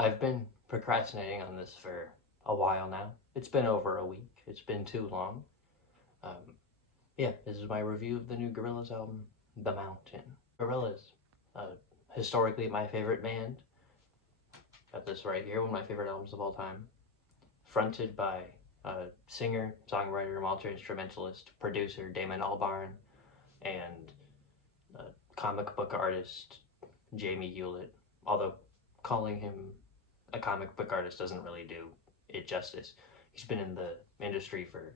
I've been procrastinating on this for a while now. It's been over a week. It's been too long. Um, yeah, this is my review of the new Gorillaz album, The Mountain. Gorillaz, uh, historically my favorite band. Got this right here, one of my favorite albums of all time. Fronted by singer, songwriter, multi-instrumentalist, producer Damon Albarn, and uh, comic book artist Jamie Hewlett. Although calling him a comic book artist doesn't really do it justice. He's been in the industry for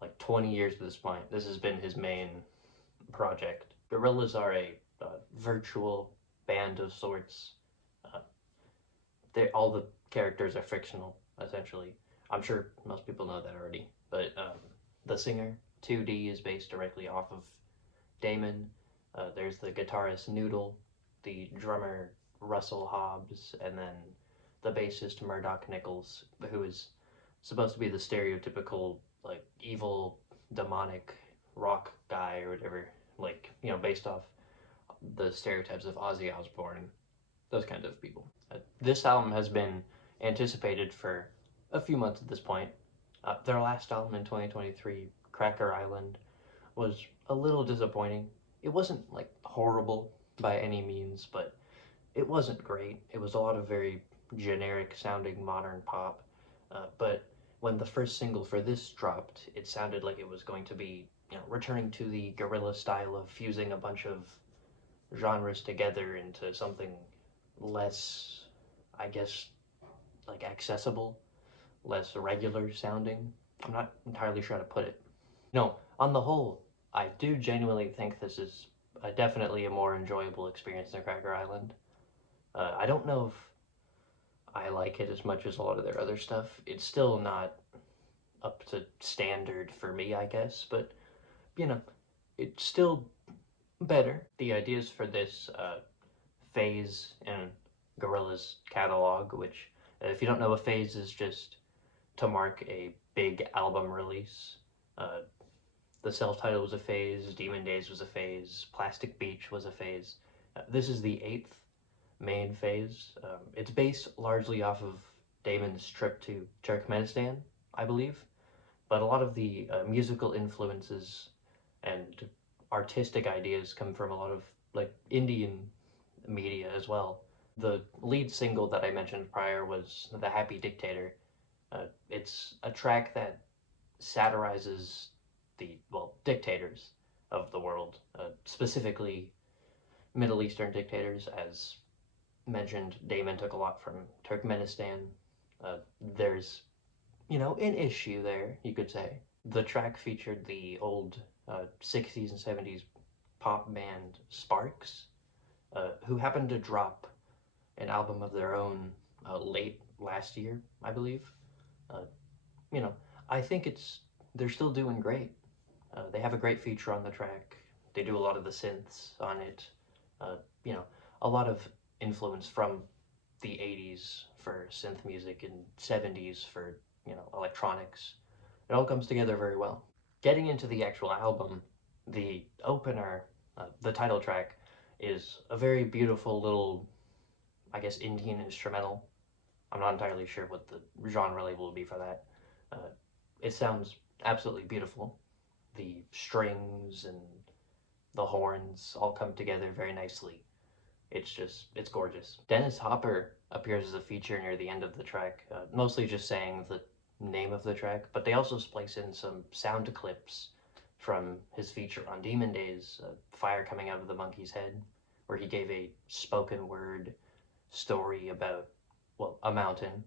like 20 years at this point. This has been his main project. Gorillaz are a virtual band of sorts. Uh, all the characters are fictional, essentially. I'm sure most people know that already, but the singer, 2D, is based directly off of Damon. There's the guitarist Noodle, the drummer Russell Hobbs, and then the bassist Murdoch Nichols, who is supposed to be the stereotypical like evil demonic rock guy or whatever, like, you know, based off the stereotypes of Ozzy Osbourne, those kind of people. This album has been anticipated for a few months at this point. Their last album in 2023, Cracker Island, was a little disappointing. It wasn't like horrible by any means, but it wasn't great. It was a lot of very generic sounding modern pop. But when the first single for this dropped, it sounded like it was going to be, you know, returning to the Gorillaz style of fusing a bunch of genres together into something less, I guess, like accessible, less regular sounding. I'm not entirely sure how to put it. No, on the whole, I do genuinely think this is definitely a more enjoyable experience than Cracker Island. I don't know if I like it as much as a lot of their other stuff. It's still not up to standard for me, I guess, but you know, it's still better. The ideas for this phase in Gorillaz catalog, which, if you don't know, a phase is just to mark a big album release. Uh, the self-titled was a phase, Demon Days was a phase, Plastic Beach was a phase. This is the 8th main phase. It's based largely off of Damon's trip to Turkmenistan, I believe, but a lot of the musical influences and artistic ideas come from a lot of like Indian media as well. The lead single that I mentioned prior was The Happy Dictator. It's a track that satirizes the, well, dictators of the world, specifically Middle Eastern dictators. As mentioned, Damon took a lot from Turkmenistan. There's, you know, an issue there, you could say. The track featured the old 60s and 70s pop band Sparks, who happened to drop an album of their own late last year, I believe. Uh, you know, I think they're still doing great. They have a great feature on the track. They do a lot of the synths on it. You know, a lot of influence from the 80s for synth music and 70s for, you know, electronics. It all comes together very well. Getting into the actual album, the opener, the title track, is a very beautiful little, I guess, Indian instrumental. I'm not entirely sure what the genre label would be for that. Uh, it sounds absolutely beautiful. The strings and the horns all come together very nicely. It's gorgeous. Dennis Hopper appears as a feature near the end of the track, mostly just saying the name of the track, but they also splice in some sound clips from his feature on Demon Days, Fire Coming Out of the Monkey's Head, where he gave a spoken word story about, well, a mountain.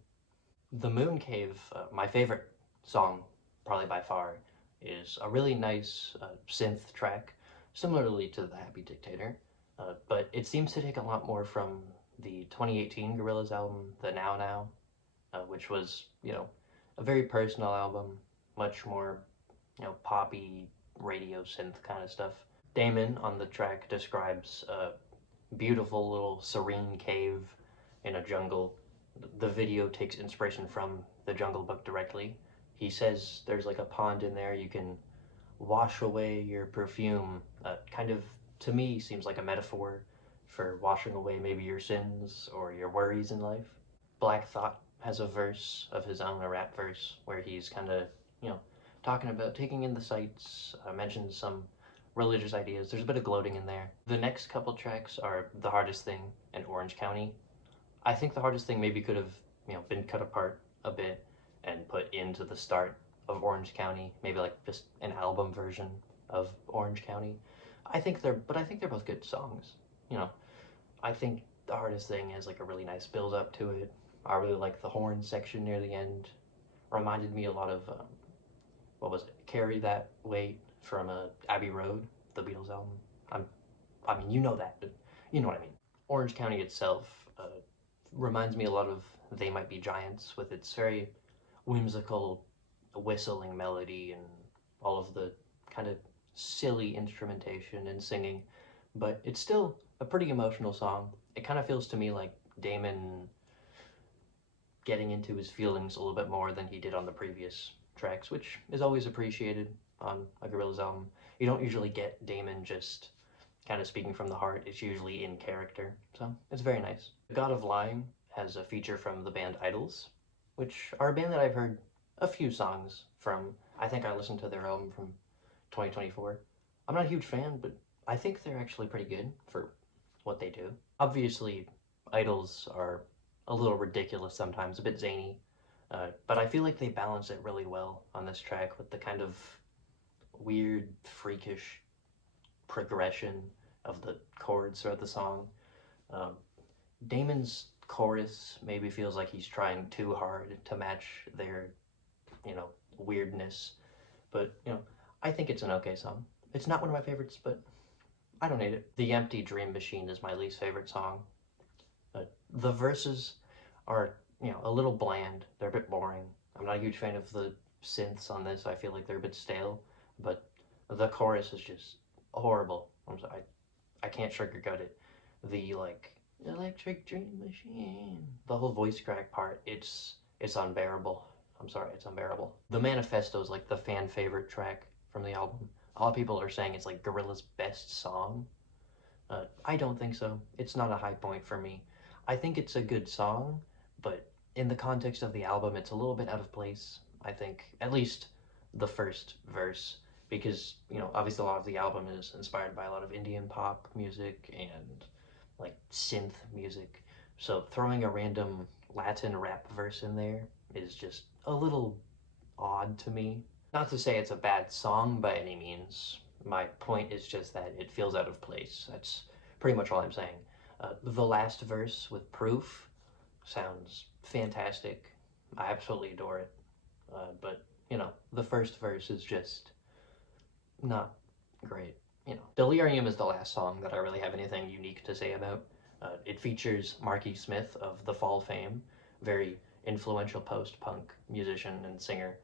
The Moon Cave, my favorite song, probably by far, is a really nice synth track, similarly to The Happy Dictator, but it seems to take a lot more from the 2018 Gorillaz album, The Now Now, which was, you know, a very personal album, much more, you know, poppy, radio synth kind of stuff. Damon on the track describes a beautiful little serene cave in a jungle. The video takes inspiration from the Jungle Book directly. He says there's like a pond in there, you can wash away your perfume. Kind of, to me, seems like a metaphor for washing away maybe your sins or your worries in life. Black Thought has a verse of his own, a rap verse, where he's kind of, you know, talking about taking in the sights, mentions some religious ideas. There's a bit of gloating in there. The next couple tracks are The Hardest Thing and Orange County. I think The Hardest Thing maybe could have, been cut apart a bit and put into the start of Orange County, maybe like just an album version of Orange County. I think they're both good songs. You know, I think The Hardest Thing has like a really nice build up to it. I really like the horn section near the end. Reminded me a lot of what was it? Carry That Weight from Abbey Road, the Beatles album. I mean, you know that, but you know what I mean. Orange County itself reminds me a lot of They Might Be Giants with its very whimsical whistling melody and all of the kind of silly instrumentation and singing, but it's still a pretty emotional song. It kind of feels to me like Damon getting into his feelings a little bit more than he did on the previous tracks, which is always appreciated on a Gorillaz album. You don't usually get Damon just kind of speaking from the heart. It's usually in character, so it's very nice. God of Lying has a feature from the band Idols, which are a band that I've heard a few songs from. I think I listened to their album from 2024. I'm not a huge fan, but I think they're actually pretty good for what they do. Obviously, Idols are a little ridiculous sometimes, a bit zany, but I feel like they balance it really well on this track with the kind of weird, freakish progression of the chords throughout the song. Um, Damon's chorus maybe feels like he's trying too hard to match their, weirdness, but, I think it's an okay song. It's not one of my favorites, but I don't hate it. The Empty Dream Machine is my least favorite song. The verses are, a little bland. They're a bit boring. I'm not a huge fan of the synths on this. I feel like they're a bit stale, but the chorus is just horrible. I'm sorry. I can't sugarcoat it. The, electric dream machine. The whole voice crack part, it's unbearable. I'm sorry, it's unbearable. The Manifesto is like the fan favorite track from the album. A lot of people are saying it's like Gorillaz' best song. I don't think so. It's not a high point for me. I think it's a good song, but in the context of the album, it's a little bit out of place. I think, at least the first verse, because, obviously a lot of the album is inspired by a lot of Indian pop music and like synth music. So throwing a random Latin rap verse in there is just a little odd to me. Not to say it's a bad song by any means. My point is just that it feels out of place. That's pretty much all I'm saying. The last verse with Proof sounds fantastic. I absolutely adore it. But, the first verse is just not great. Delirium is the last song that I really have anything unique to say about. It features Marky Smith of The Fall fame, very influential post-punk musician and singer.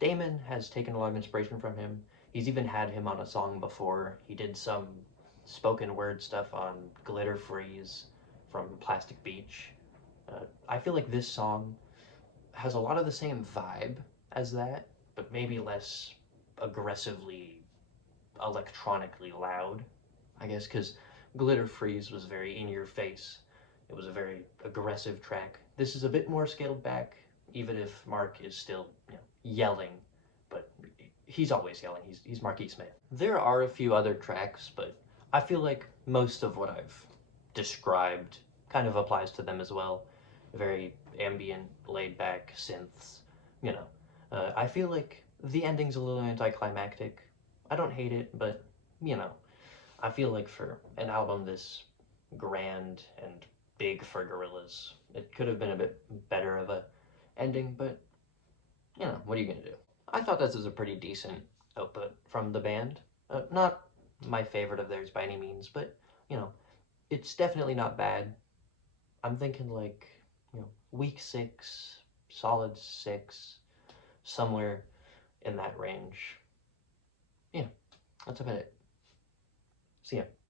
Damon has taken a lot of inspiration from him. He's even had him on a song before. He did some spoken word stuff on Glitter Freeze from Plastic Beach. I feel like this song has a lot of the same vibe as that, but maybe less aggressively, electronically loud, I guess, because Glitter Freeze was very in your face. It was a very aggressive track. This is a bit more scaled back, even if Mark is still, yelling, but he's always yelling. He's Marky Smith. There are a few other tracks, but I feel like most of what I've described kind of applies to them as well. Very ambient, laid-back synths, I feel like the ending's a little anticlimactic. I don't hate it, but, I feel like for an album this grand and big for Gorillaz, it could have been a bit better of a ending, but, what are you gonna do? I thought this was a pretty decent output from the band. Not my favorite of theirs by any means, but, it's definitely not bad. I'm thinking like, week 6, solid 6, somewhere in that range. Yeah, that's about it. See ya.